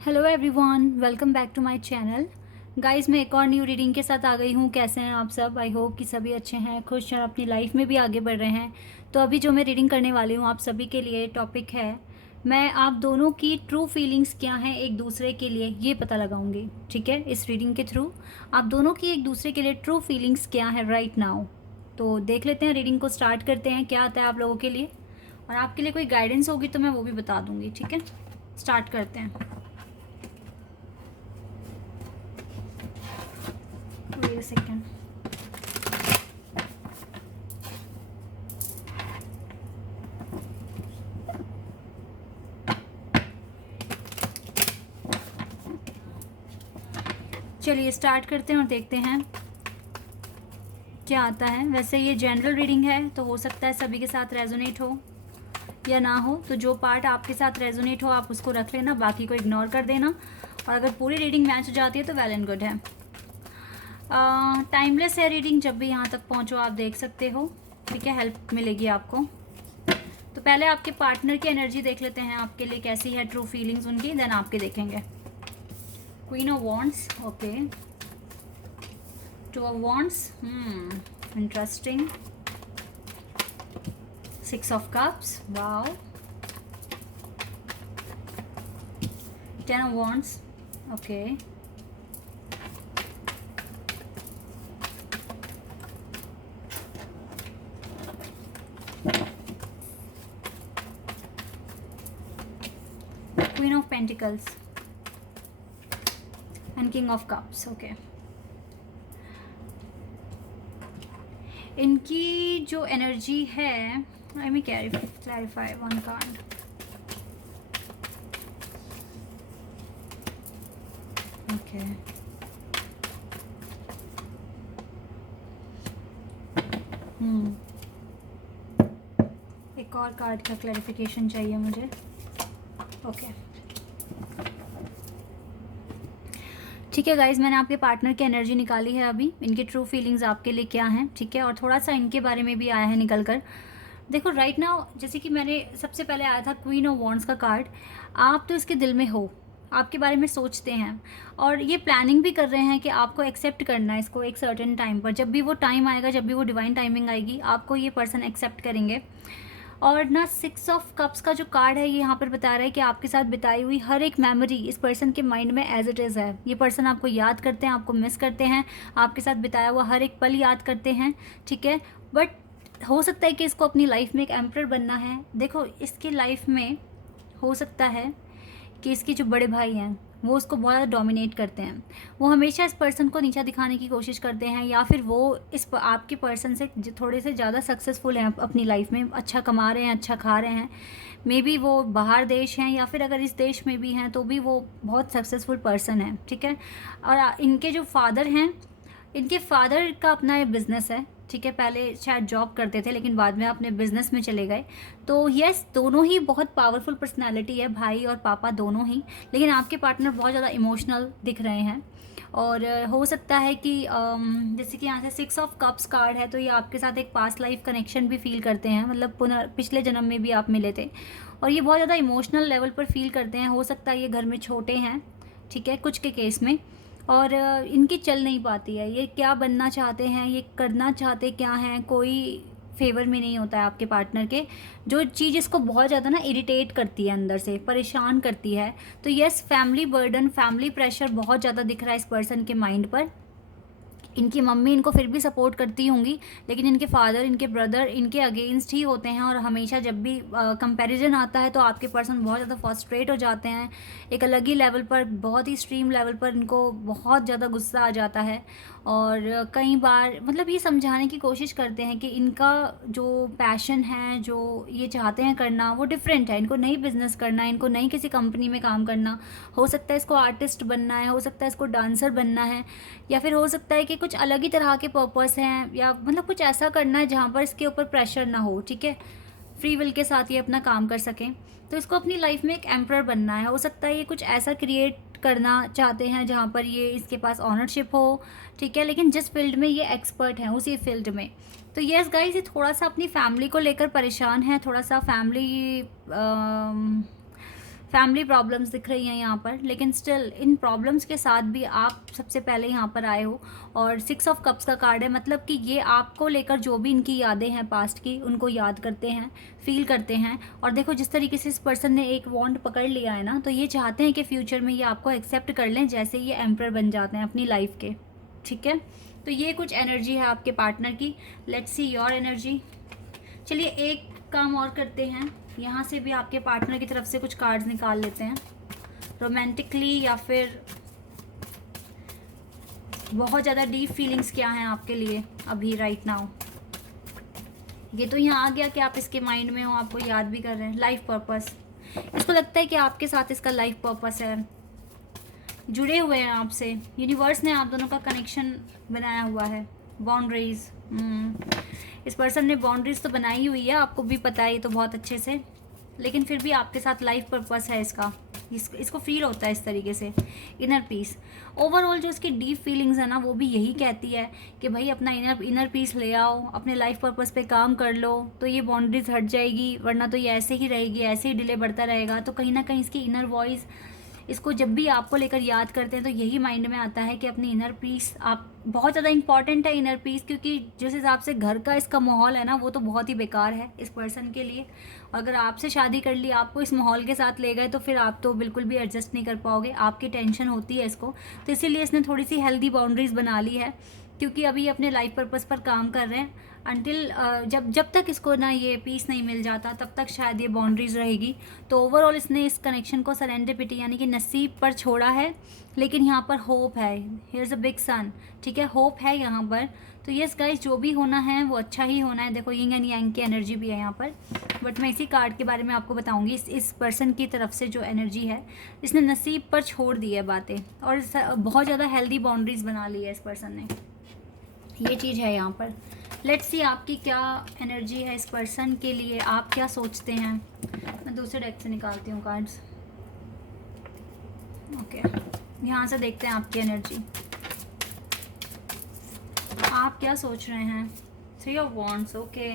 Hello everyone, welcome back to my channel. Guys, मैं एक और न्यू रीडिंग के साथ आ गई हूँ। कैसे हैं आप सब? आई होप कि सभी अच्छे हैं, खुश हैं, अपनी लाइफ में भी आगे बढ़ रहे हैं। तो अभी जो मैं रीडिंग करने वाली हूँ आप सभी के लिए टॉपिक है, मैं आप दोनों की ट्रू फीलिंग्स क्या हैं एक दूसरे के लिए ये पता लगाऊंगी। ठीक है, इस रीडिंग के थ्रू आप दोनों की एक दूसरे के लिए ट्रू फीलिंग्स क्या है राइट नाउ। तो देख लेते हैं, रीडिंग को स्टार्ट करते हैं, क्या आता है आप लोगों के लिए। और आपके लिए कोई गाइडेंस होगी तो मैं वो भी बता दूंगी। ठीक है, स्टार्ट करते हैं। Wait a second. चलिए स्टार्ट करते हैं और देखते हैं क्या आता है। वैसे ये जनरल रीडिंग है तो हो सकता है सभी के साथ रेजोनेट हो या ना हो। तो जो पार्ट आपके साथ रेजोनेट हो आप उसको रख लेना, बाकी को इग्नोर कर देना। और अगर पूरी रीडिंग मैच हो जाती है तो वेल एंड गुड है। टाइमलेस है रीडिंग, जब भी यहाँ तक पहुँचो आप देख सकते हो। ठीक है, हेल्प मिलेगी आपको। तो पहले आपके पार्टनर की एनर्जी देख लेते हैं, आपके लिए कैसी है ट्रू फीलिंग्स उनकी, देन आपके देखेंगे। Queen of wands, okay. Two of wands, interesting. Six of cups, wow. Ten of wands, okay. Queen of pentacles and king of cups, okay. इनकी जो एनर्जी है, I me clarify one card. Okay, एक और card का clarification चाहिए मुझे। Okay, ठीक है गाइज, मैंने आपके पार्टनर की एनर्जी निकाली है अभी। इनकी ट्रू फीलिंग्स आपके लिए क्या हैं, ठीक है, और थोड़ा सा इनके बारे में भी आया है निकल कर। देखो राइट नाउ, जैसे कि मैंने सबसे पहले आया था क्वीन ऑफ वॉन्ड्स का कार्ड। आप तो इसके दिल में हो, आपके बारे में सोचते हैं और ये प्लानिंग भी कर रहे हैं कि आपको एक्सेप्ट करना है इसको एक सर्टेन टाइम पर। जब भी वो टाइम आएगा, जब भी वो डिवाइन टाइमिंग आएगी, आपको ये पर्सन एक्सेप्ट करेंगे। और ना सिक्स ऑफ कप्स का जो कार्ड है ये यहाँ पर बता रहा है कि आपके साथ बिताई हुई हर एक मेमोरी इस पर्सन के माइंड में एज इट इज़ है। ये पर्सन आपको याद करते हैं, आपको मिस करते हैं, आपके साथ बिताया हुआ हर एक पल याद करते हैं। ठीक है, बट हो सकता है कि इसको अपनी लाइफ में एक एम्परर बनना है। देखो, इसकी लाइफ में हो सकता है कि इसके जो बड़े भाई हैं वो उसको बहुत ज़्यादा डोमिनेट करते हैं। वो हमेशा इस पर्सन को नीचा दिखाने की कोशिश करते हैं, या फिर वो आपके पर्सन से थोड़े से ज़्यादा सक्सेसफुल हैं अपनी लाइफ में, अच्छा कमा रहे हैं, अच्छा खा रहे हैं। मे बी वो बाहर देश हैं या फिर अगर इस देश में भी हैं तो भी वो बहुत सक्सेसफुल पर्सन है। ठीक है, और इनके जो फादर हैं, इनके फादर का अपना ये बिज़नेस है। ठीक है, पहले शायद जॉब करते थे लेकिन बाद में अपने बिज़नेस में चले गए। तो यस, दोनों ही बहुत पावरफुल पर्सनालिटी है, भाई और पापा दोनों ही। लेकिन आपके पार्टनर बहुत ज़्यादा इमोशनल दिख रहे हैं। और हो सकता है कि जैसे कि यहाँ से सिक्स ऑफ कप्स कार्ड है तो ये आपके साथ एक पास्ट लाइफ कनेक्शन भी फील करते हैं, मतलब पिछले जन्म में भी आप मिले थे। और ये बहुत ज़्यादा इमोशनल लेवल पर फील करते हैं। हो सकता है ये घर में छोटे हैं, ठीक है, कुछ के केस में। और इनकी चल नहीं पाती है, ये क्या बनना चाहते हैं, ये करना चाहते क्या हैं, कोई फेवर में नहीं होता है आपके पार्टनर के। जो चीज़ इसको बहुत ज़्यादा ना इरिटेट करती है, अंदर से परेशान करती है। तो yes, family burden, family pressure बहुत ज़्यादा दिख रहा है इस पर्सन के माइंड पर। इनकी मम्मी इनको फिर भी सपोर्ट करती होंगी, लेकिन इनके फादर, इनके ब्रदर इनके अगेंस्ट ही होते हैं। और हमेशा जब भी कंपैरिजन आता है तो आपके पर्सन बहुत ज़्यादा फ्रस्ट्रेट हो जाते हैं। एक अलग ही लेवल पर, बहुत ही एक्सट्रीम लेवल पर इनको बहुत ज़्यादा गुस्सा आ जाता है। और कई बार मतलब ये समझाने की कोशिश करते हैं कि इनका जो पैशन है, जो ये चाहते हैं करना, वो डिफरेंट है। इनको नई बिज़नेस करना है, इनको नई किसी कंपनी में काम करना। हो सकता है इसको आर्टिस्ट बनना है, हो सकता है इसको डांसर बनना है, या फिर हो सकता है कि कुछ अलग ही तरह के पर्पस हैं, या मतलब कुछ ऐसा करना है जहाँ पर इसके ऊपर प्रेशर ना हो। ठीक है, फ्री विल के साथ ये अपना काम कर सकें। तो इसको अपनी लाइफ में एक एम्परर बनना है। हो सकता है ये कुछ ऐसा क्रिएट करना चाहते हैं जहाँ पर ये इसके पास ऑनरशिप हो। ठीक है, लेकिन जिस फील्ड में ये एक्सपर्ट हैं उसी फील्ड में। तो यस गाइस, ये थोड़ा सा अपनी फैमिली को लेकर परेशान है, थोड़ा सा फैमिली प्रॉब्लम्स दिख रही हैं यहाँ पर, लेकिन स्टिल इन प्रॉब्लम्स के साथ भी आप सबसे पहले यहाँ पर आए हो। और 6 ऑफ कप्स का कार्ड है, मतलब कि ये आपको लेकर जो भी इनकी यादें हैं पास्ट की, उनको याद करते हैं, फील करते हैं। और देखो जिस तरीके से इस पर्सन ने एक वॉन्ड पकड़ लिया है ना, तो ये चाहते हैं कि फ्यूचर में ये आपको एक्सेप्ट कर लें जैसे ये एम्परर बन जाते हैं अपनी लाइफ के, ठीक है। तो ये कुछ एनर्जी है आपके पार्टनर की। Let's see your energy. चलिए एक काम और करते हैं, यहाँ से भी आपके पार्टनर की तरफ से कुछ कार्ड्स निकाल लेते हैं, रोमांटिकली या फिर बहुत ज़्यादा डीप फीलिंग्स क्या हैं आपके लिए अभी राइट नाउ। ये तो यहाँ आ गया कि आप इसके माइंड में हो, आपको याद भी कर रहे हैं। लाइफ पर्पस, इसको लगता है कि आपके साथ इसका लाइफ पर्पस है, जुड़े हुए हैं आपसे, यूनिवर्स ने आप दोनों का कनेक्शन बनाया हुआ है। बाउंड्रीज, इस पर्सन ने बाउंड्रीज तो बनाई हुई है, आपको भी पता है ये तो बहुत अच्छे से, लेकिन फिर भी आपके साथ लाइफ पर्पस है इसका। इसको फील होता है इस तरीके से। इनर पीस, ओवरऑल जो इसकी डीप फीलिंग्स है ना, वो भी यही कहती है कि भाई अपना इनर पीस ले आओ, अपने लाइफ पर्पस पे काम कर लो, तो ये बाउंड्रीज हट जाएगी, वरना तो ये ऐसे ही रहेगी, ऐसे ही डिले बढ़ता रहेगा। तो कहीं ना कहीं इसकी इनर वॉइस इसको जब भी आपको लेकर याद करते हैं तो यही माइंड में आता है कि अपनी इनर पीस आप, बहुत ज़्यादा इंपॉर्टेंट है इनर पीस, क्योंकि जिस हिसाब से घर का इसका माहौल है ना, वो तो बहुत ही बेकार है इस पर्सन के लिए। अगर आपसे शादी कर ली, आपको इस माहौल के साथ ले गए, तो फिर आप तो बिल्कुल भी एडजस्ट नहीं कर पाओगे, आपकी टेंशन होती है इसको। तो इसीलिए इसने थोड़ी सी हेल्दी बाउंड्रीज बना ली है, क्योंकि अभी अपने लाइफ पर्पस पर काम कर रहे हैं। अनटिल जब तक इसको ना ये पीस नहीं मिल जाता, तब तक शायद ये बाउंड्रीज रहेगी। तो ओवरऑल इसने इस कनेक्शन को सरेंडिपिटी यानी कि नसीब पर छोड़ा है, लेकिन यहाँ पर होप है। हियर इज़ अ बिग सन, ठीक है, होप है यहाँ पर। तो यस गाइस, जो भी होना है वो अच्छा ही होना है। देखो यिंग एंड यांग की एनर्जी भी है यहाँ पर, बट मैं इसी कार्ड के बारे में आपको बताऊंगी। इस पर्सन की तरफ से जो एनर्जी है, इसने नसीब पर छोड़ दी है बातें, और बहुत ज़्यादा हेल्दी बाउंड्रीज बना ली है इस पर्सन ने, ये चीज़ है यहाँ पर। लेट्स सी आपकी क्या एनर्जी है इस पर्सन के लिए, आप क्या सोचते हैं। मैं दूसरे डेक से निकालती हूँ कार्ड्स। ओके, यहाँ से देखते हैं आपकी एनर्जी, आप क्या सोच रहे हैं। 3 of wands, okay,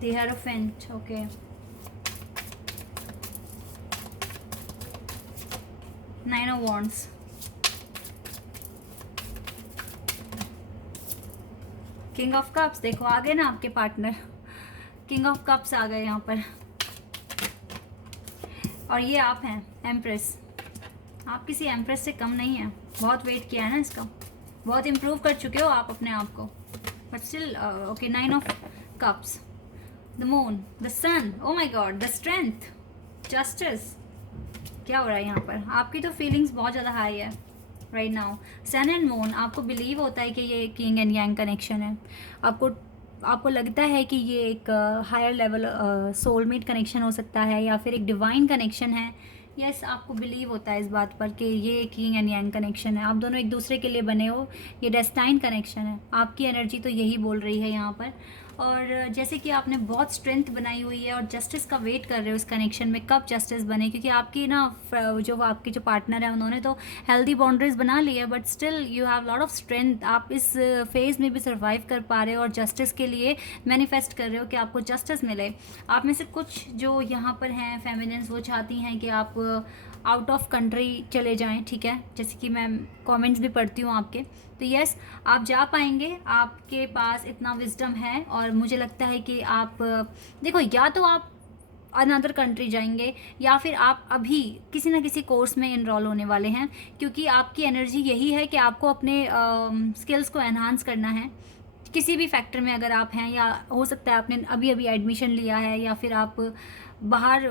the hierophant, okay, 9 of wands, king of cups. देखो आ गए ना आपके पार्टनर, किंग ऑफ कप्स आ गए यहाँ पर, और ये आप हैं एम्प्रेस। आप किसी एम्प्रेस से कम नहीं है, बहुत वेट किया है ना इसका, बहुत इम्प्रूव कर चुके हो आप अपने आप को, but still okay. 9 of cups, the moon, the sun, oh my God, the strength, justice. क्या हो रहा है यहाँ पर, आपकी तो फीलिंग्स बहुत ज़्यादा हाई है right now. Sun and moon, आपको बिलीव होता है कि ये किंग एंड यांग कनेक्शन है, आपको लगता है कि ये एक हायर लेवल सोलमेट कनेक्शन हो सकता है, या फिर एक डिवाइन कनेक्शन है। यस, आपको बिलीव होता है इस बात पर कि ये किंग एंड यांग कनेक्शन है, आप दोनों एक दूसरे के लिए बने हो, ये डेस्टाइन कनेक्शन है। आपकी एनर्जी तो यही बोल रही है यहाँ पर। और जैसे कि आपने बहुत स्ट्रेंथ बनाई हुई है और जस्टिस का वेट कर रहे हो इस कनेक्शन में, कब जस्टिस बने, क्योंकि आपकी ना जो आपके जो पार्टनर है उन्होंने तो हेल्दी बाउंड्रीज बना ली है, but still you have lot of strength, आप इस फेज़ में भी सर्वाइव कर पा रहे हो और जस्टिस के लिए मैनिफेस्ट कर रहे हो कि आपको जस्टिस मिले। आप में से कुछ जो यहाँ पर हैं फेमिनिन्स, वो चाहती हैं कि आप आउट ऑफ कंट्री चले जाएं, ठीक है, जैसे कि मैं कमेंट्स भी पढ़ती हूँ आपके। तो यस, आप जा पाएंगे, आपके पास इतना विजडम है, और मुझे लगता है कि आप देखो, या तो आप अनदर कंट्री जाएंगे, या फिर आप अभी किसी ना किसी कोर्स में इनरोल होने वाले हैं, क्योंकि आपकी एनर्जी यही है कि आपको अपने स्किल्स को एनहांस करना है किसी भी फैक्टर में अगर आप हैं, या हो सकता है आपने अभी अभी एडमिशन लिया है, या फिर आप बाहर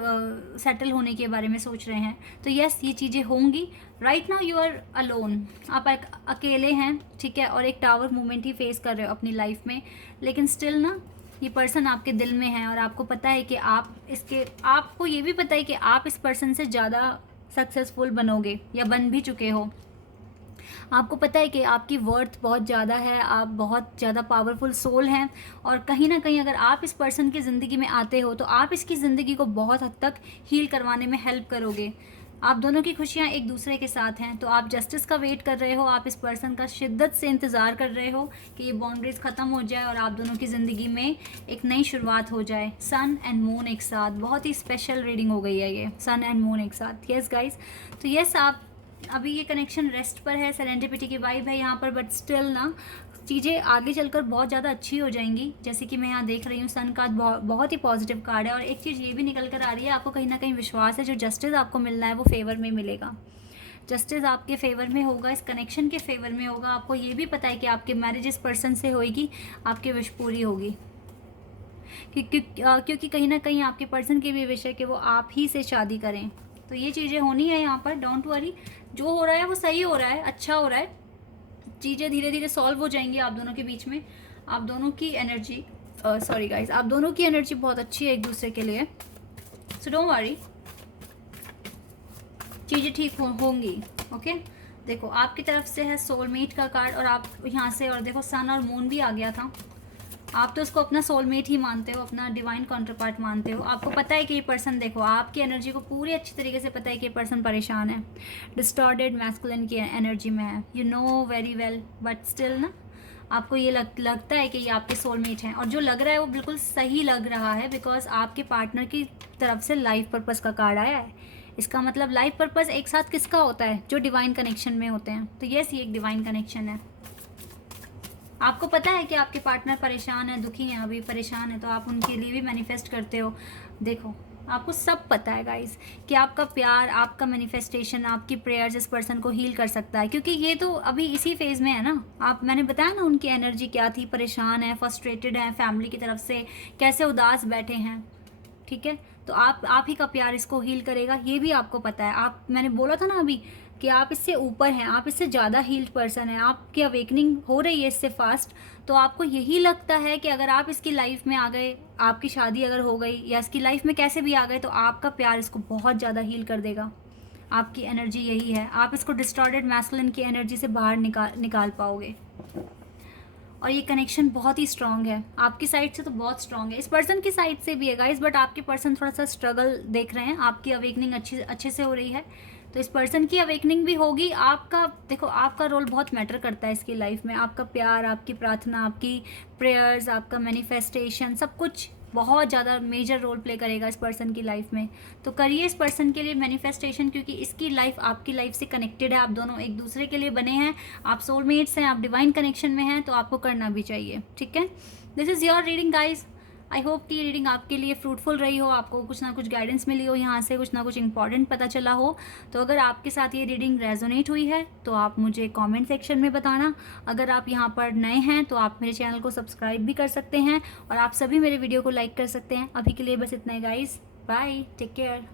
सेटल होने के बारे में सोच रहे हैं। तो यस, ये चीज़ें होंगी। Right now you are alone, आप अकेले हैं, ठीक है, और एक टावर मूवमेंट ही फेस कर रहे हो अपनी लाइफ में, लेकिन स्टिल ना ये पर्सन आपके दिल में है, और आपको पता है कि आपको ये भी पता है कि आप इस पर्सन से ज़्यादा सक्सेसफुल बनोगे या बन भी चुके हो। आपको पता है कि आपकी वर्थ बहुत ज़्यादा है, आप बहुत ज़्यादा पावरफुल सोल हैं, और कहीं ना कहीं अगर आप इस पर्सन की ज़िंदगी में आते हो तो आप इसकी ज़िंदगी को बहुत हद तक हील करवाने में हेल्प करोगे। आप दोनों की खुशियाँ एक दूसरे के साथ हैं, तो आप जस्टिस का वेट कर रहे हो, आप इस पर्सन का शिद्दत से इंतज़ार कर रहे हो कि ये बाउंड्रीज ख़त्म हो जाए और आप दोनों की ज़िंदगी में एक नई शुरुआत हो जाए। सन एंड मून एक साथ, बहुत ही स्पेशल रीडिंग हो गई है ये, सन एंड मून एक साथ। यस गाइज, तो यस, आप अभी ये कनेक्शन रेस्ट पर है, सेरेंडिपिटी की वाइब है यहाँ पर, बट स्टिल ना चीज़ें आगे चलकर बहुत ज़्यादा अच्छी हो जाएंगी। जैसे कि मैं यहाँ देख रही हूँ, सन कार्ड बहुत ही पॉजिटिव कार्ड है। और एक चीज़ ये भी निकल कर आ रही है, आपको कहीं ना कहीं विश्वास है, जो जस्टिस आपको मिलना है वो फेवर में मिलेगा। जस्टिस आपके फेवर में होगा, इस कनेक्शन के फेवर में होगा। आपको ये भी पता है कि आपकी मैरिज इस पर्सन से होगी, आपकी विश पूरी होगी, क्योंकि कहीं ना कहीं आपके पर्सन की भी विश है कि वो आप ही से शादी करें। तो ये चीज़ें होनी है यहाँ पर, डोंट वरी, जो हो रहा है वो सही हो रहा है, अच्छा हो रहा है। चीज़ें धीरे धीरे सॉल्व हो जाएंगी आप दोनों के बीच में। आप दोनों की एनर्जी, सॉरी गाइस, आप दोनों की एनर्जी बहुत अच्छी है एक दूसरे के लिए, सो डोंट वरी, चीज़ें ठीक होंगी। ओके, देखो आपकी तरफ से है सोलमेट का कार्ड, और आप यहाँ से, और देखो सन और मून भी आ गया था। आप तो उसको अपना सोलमेट ही मानते हो, अपना डिवाइन काउंटर पार्ट मानते हो। आपको पता है कि ये पर्सन, देखो आपकी एनर्जी को पूरी अच्छी तरीके से पता है कि ये पर्सन परेशान है, डिस्टॉर्टेड मैस्कुलिन की एनर्जी में है, you know very well, but still ना आपको ये लगता है कि ये आपके सोलमेट हैं, और जो लग रहा है वो बिल्कुल सही लग रहा है, बिकॉज आपके पार्टनर की तरफ से लाइफ पर्पस का कार्ड आया है। इसका मतलब लाइफ पर्पस एक साथ किसका होता है, जो डिवाइन कनेक्शन में होते हैं। तो यस, ये एक डिवाइन कनेक्शन है। आपको पता है कि आपके पार्टनर परेशान है, दुखी हैं, अभी परेशान है, तो आप उनके लिए भी मैनिफेस्ट करते हो। देखो आपको सब पता है गाइस कि आपका प्यार, आपका मैनिफेस्टेशन, आपकी प्रेयर्स इस पर्सन को हील कर सकता है, क्योंकि ये तो अभी इसी फेज में है ना। आप, मैंने बताया ना उनकी एनर्जी क्या थी, परेशान है, फ्रस्ट्रेटेड है फैमिली की तरफ से, कैसे उदास बैठे हैं, ठीक है। तो आप ही का प्यार इसको हील करेगा, ये भी आपको पता है। आप, मैंने बोला था ना अभी कि आप इससे ऊपर हैं, आप इससे ज़्यादा हील्ड पर्सन हैं, आपकी अवेकनिंग हो रही है इससे फास्ट। तो आपको यही लगता है कि अगर आप इसकी लाइफ में आ गए, आपकी शादी अगर हो गई, या इसकी लाइफ में कैसे भी आ गए, तो आपका प्यार इसको बहुत ज़्यादा हील कर देगा। आपकी एनर्जी यही है, आप इसको डिस्टॉर्टेड मैस्कुलिन की एनर्जी से बाहर निकाल पाओगे। और ये कनेक्शन बहुत ही स्ट्रांग है, आपकी साइड से तो बहुत स्ट्रांग है, इस पर्सन की साइड से भी है गाइस, बट आपके पर्सन थोड़ा सा स्ट्रगल देख रहे हैं। आपकी अवेकनिंग अच्छे से हो रही है, तो इस पर्सन की अवेकनिंग भी होगी। आपका, देखो आपका रोल बहुत मैटर करता है इसकी लाइफ में, आपका प्यार, आपकी प्रार्थना, आपकी प्रेयर्स, आपका मैनिफेस्टेशन, सब कुछ बहुत ज़्यादा मेजर रोल प्ले करेगा इस पर्सन की लाइफ में। तो करिए इस पर्सन के लिए मैनिफेस्टेशन, क्योंकि इसकी लाइफ आपकी लाइफ से कनेक्टेड है, आप दोनों एक दूसरे के लिए बने हैं, आप सोलमेट्स हैं, आप डिवाइन कनेक्शन में हैं, तो आपको करना भी चाहिए, ठीक है। This is your reading guys. I hope कि ये रीडिंग आपके लिए फ्रूटफुल रही हो, आपको कुछ ना कुछ गाइडेंस मिली हो, यहाँ से कुछ ना कुछ इंपॉर्टेंट पता चला हो। तो अगर आपके साथ ये रीडिंग रेजोनेट हुई है तो आप मुझे कमेंट सेक्शन में बताना। अगर आप यहाँ पर नए हैं तो आप मेरे चैनल को सब्सक्राइब भी कर सकते हैं, और आप सभी मेरे वीडियो को लाइक कर सकते हैं। अभी के लिए बस इतना ही गाइज, बाय, टेक केयर।